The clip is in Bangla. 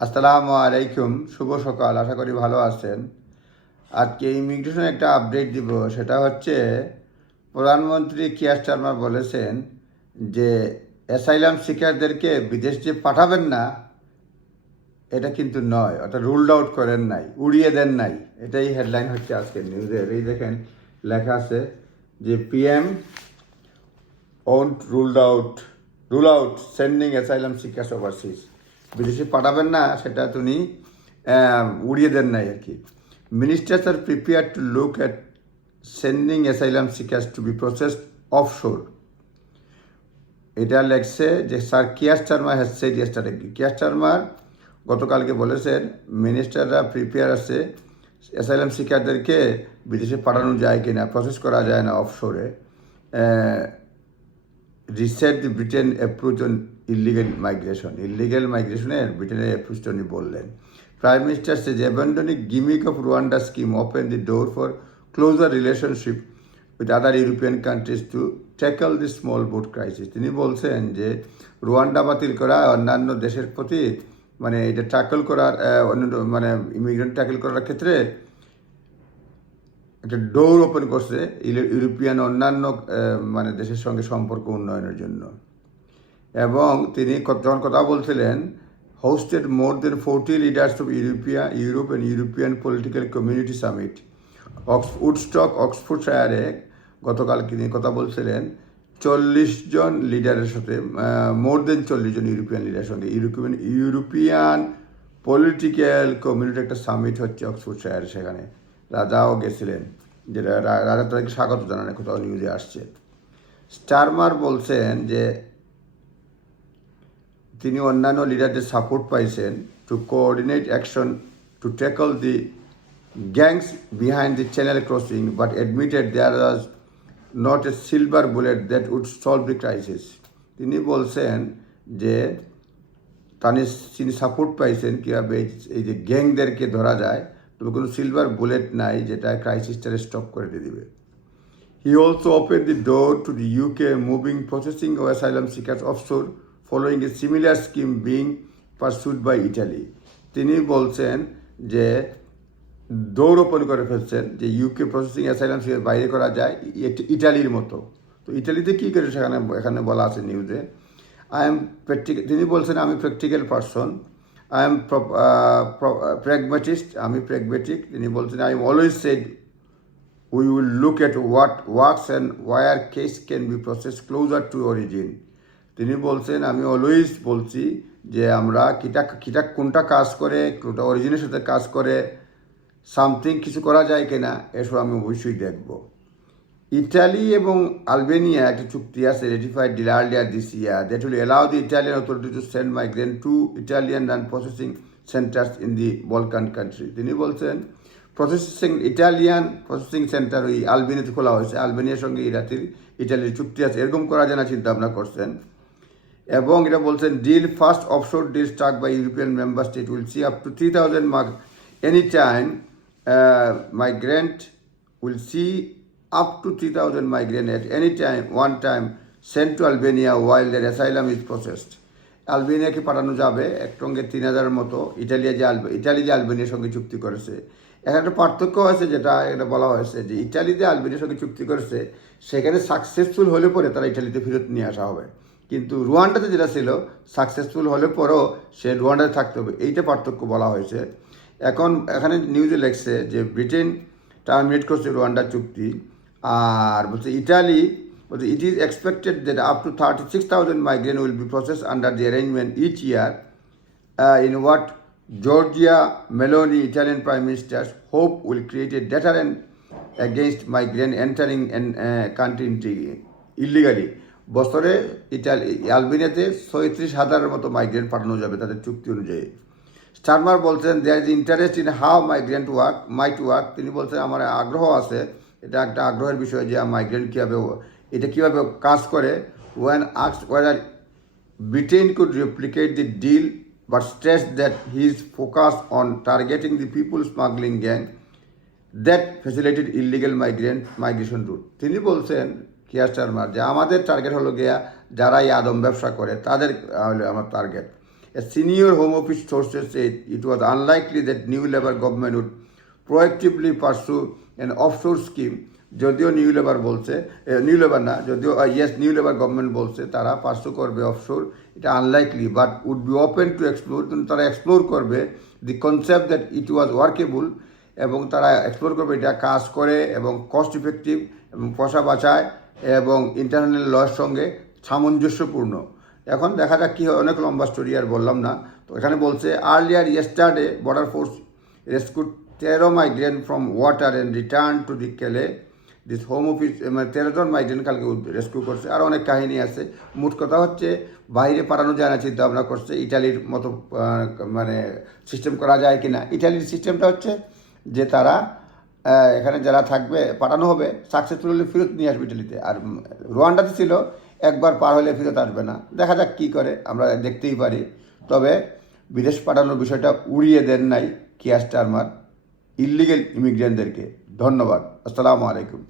আসসালামু আলাইকুম, শুভ সকাল। আশা করি ভালো আছেন। আজকে ইমিগ্রেশন একটা আপডেট দিব। সেটা হচ্ছে প্রধানমন্ত্রী কিয়ার স্টারমার বলেছেন যে অ্যাসাইলাম সিকারদেরকে বিদেশ যে পাঠাবেন না, এটা কিন্তু নয়, অর্থাৎ রুলড আউট করেন নাই, উড়িয়ে দেন নাই। এটাই হেডলাইন হচ্ছে আজকের নিউজের। এই দেখেন লেখা আছে যে PM won't rule out sending asylum seekers overseas. বিদেশে পাঠাবেন না সেটা তিনি উড়িয়ে দেন নাই আর কি। Ministers are prepare to look at sending asylum seekers to be processed offshore. এটা লেখছে যে sir Keir Starmer has said yesterday. Keir Starmer গতকালকে বলেছেন মিনিস্টাররা প্রিপেয়ার আছে অ্যাসাইলাম সিকারদেরকে বিদেশে পাঠানো যায় কিনা, প্রসেস করা যায় না অফশোরে। Reset the Britain approach on illegal মাইগ্রেশনের ব্রিটেনের অ্যাপ্রোচটা উনি বললেন। Prime minister says abandoning gimmick of Rwanda scheme open the door for closer relationship with other European countries to tackle the small boat crisis. তিনি বলছেন যে রুয়ান্ডা বাতিল করা অন্যান্য দেশের প্রতি এটা ট্যাকল করার ইমিগ্রেন্ট ট্যাকল করার ক্ষেত্রে একটা ডোর ওপেন করছে ইউরোপিয়ান অন্যান্য দেশের সঙ্গে সম্পর্ক উন্নয়নের জন্য। এবং তিনি যখন কথা বলছিলেন hosted more than 40 leaders of Europe and European political community summit অক্সফোর্ডশায়ারে গতকাল তিনি কথা বলছিলেন 40 জন লিডারের সাথে, মোর দেন 40 জন ইউরোপিয়ান লিডারের সঙ্গে ইউরোপিয়ান পলিটিক্যাল কমিউনিটি একটা সামিট হচ্ছে অক্সফোর্ডশায়ারে। সেখানে রাজাও গেছিলেন, যেটা রাজা তাদেরকে স্বাগত জানানো কোথাও নিউজে আসছে। স্টারমার বলছেন যে তিনি অন্যান্য লিডারদের সাপোর্ট পাইছেন to coordinate action to tackle the gangs behind the Channel crossing, but admitted there was not a silver bullet that would solve the crisis. তিনি বলছেন যে তিনি সাপোর্ট পাইছেন কীভাবে এই যে গ্যাংদেরকে ধরা যায়, তবে কোনো সিলভার বুলেট নাই যেটা ক্রাইসিসটারে স্টপ করে দিয়ে দিবে। He also opened the door to the UK moving processing of asylum seekers offshore following a similar scheme being pursued by Italy. তিনি বলছেন যে দৌড় ওপেন করে ফেলছেন যে ইউকে প্রসেসিং অ্যাসাইলাম সিকার বাইরে করা যায় ইটালির মতো। তো ইটালিতে কী করে এখানে বলা আছে নিউজে। তিনি বলছেন আমি practical person, I am pragmatist, আমি প্র্যাগম্যাটিক। তিনি বলছেন I am always said we will look at what works and where case can be processed closer to origin. তিনি বলছেন আমি অলওয়েজ বলছি যে আমরা কোনটা কাজ করে, কোনটা অরিজিনের সাথে কাজ করে, সামথিং কিছু করা যায় কিনা, এসব আমি অবশ্যই দেখব। ইটালি এবং আলবেনিয়া একটা চুক্তি আছে রেটিফাইড earlier this year that will allow the Italian authority to send migrants to Italian and processing centers in the Balkan country. তিনি বলছেন ইটালিয়ান প্রসেসিং সেন্টার ওই আলবেনিয়াতে খোলা হয়েছে, আলবেনিয়ার সঙ্গে ইটালির চুক্তি আছে, এরকম করা যায় না চিন্তা ভাবনা করছেন। এবং এটা বলছেন first offshore deal struck by European member state will see up to 3000 any time migrant will see up to 3000 migrants at any time one time sent to Albania while their asylum is processed. আলবেনিয়াকে পাঠানো যাবে একসঙ্গে 3000 মতো। ইটালি যে আলবেনিয়ার সঙ্গে চুক্তি করেছে, এখানে একটা পার্থক্য আছে, যেটা এটা বলা হয়েছে যে ইটালি যে আলবেনিয়ার সঙ্গে চুক্তি করেছে সেখানে সাকসেসফুল হলে পরে তারা ইটালিতে ফেরত নিয়ে আসা হবে, কিন্তু রুয়ান্ডাতে যেটা ছিল সাকসেসফুল হলে পরেও সে রুয়ান্ডাতে থাকতে হবে, এইটা পার্থক্য বলা হয়েছে। এখন এখানে নিউজে লেখছে যে ব্রিটেন টার্মিনেট করছে রুয়ান্ডার চুক্তি, আর বলছে ইটালি বলছে it is expected that up to 36,000 migrants will be processed under the arrangement each year in what Giorgia Meloni, Italian Prime Minister, hope will create a deterrent against migrants entering country illegally. বছরে আলবেনিয়াতে 36,000 মতো মাইগ্রেন্ট পাঠানো যাবে তাদের চুক্তি অনুযায়ী। স্টারমার বলছেন there is interest in how migrant might work. তিনি বলছেন আমার আগ্রহ আছে, এটা একটা আগ্রহের বিষয় যে মাইগ্রেন্ট কীভাবে কাজ করে। When asked whether Britain could replicate the deal but stressed that his focus on targeting the people smuggling gang that facilitated illegal migration route. তিনি বলছেন কিয়ার স্টারমার যে আমাদের টার্গেট হলো গিয়া যারা এই আদম ব্যবসা করে তাদের হলো আমার target, A senior Home Office sources said it was unlikely that new Labour government would proactively pursue an offshore scheme. যদিও নিউ লেবার বলছে, নিউ লেবার না, যদিও ইয়েস নিউ লেবার গভর্নমেন্ট বলছে তারা পার্সু করবে অফশোর, এটা unlikely but would be open to explore, কিন্তু তারা এক্সপ্লোর করবে the concept that it was workable, এবং তারা এক্সপ্লোর করবে এটা কাজ করে এবং কস্ট ইফেক্টিভ এবং পয়সা বাঁচায় এবং ইন্টারন্যাশনাল লয়ের সঙ্গে সামঞ্জস্যপূর্ণ। এখন দেখা যাক কী হয়, অনেক লম্বা স্টোরি আর বললাম না। তো এখানে বলছে earlier yesterday border force rescued 13 migrants from water and returned to the Calais. This Home Office 13 জন মাইগ্রেন্ট কালকে রেস্কিউ করছে। আর অনেক কাহিনী আছে। মোট কথা হচ্ছে বাইরে পাঠানো যায় না, চিন্তা ভাবনা করছে ইটালির মতো মানে সিস্টেম করা যায় কি না। ইটালির সিস্টেমটা হচ্ছে যে তারা এখানে যারা থাকবে পাঠানো হবে, সাকসেসফুলি ফেরত নিয়ে আসবে ইটালিতে। আর রোয়ান্ডাতে ছিল একবার পার হলে ফেরত আসবে না। দেখা যাক কী করে, আমরা দেখতেই পারি। তবে বিদেশ পাঠানোর বিষয়টা উড়িয়ে দেন নাই কিয়ার স্টারমার ইললিগেল ইমিগ্রেন্টদেরকে। ধন্যবাদ। আসসালামু আলাইকুম।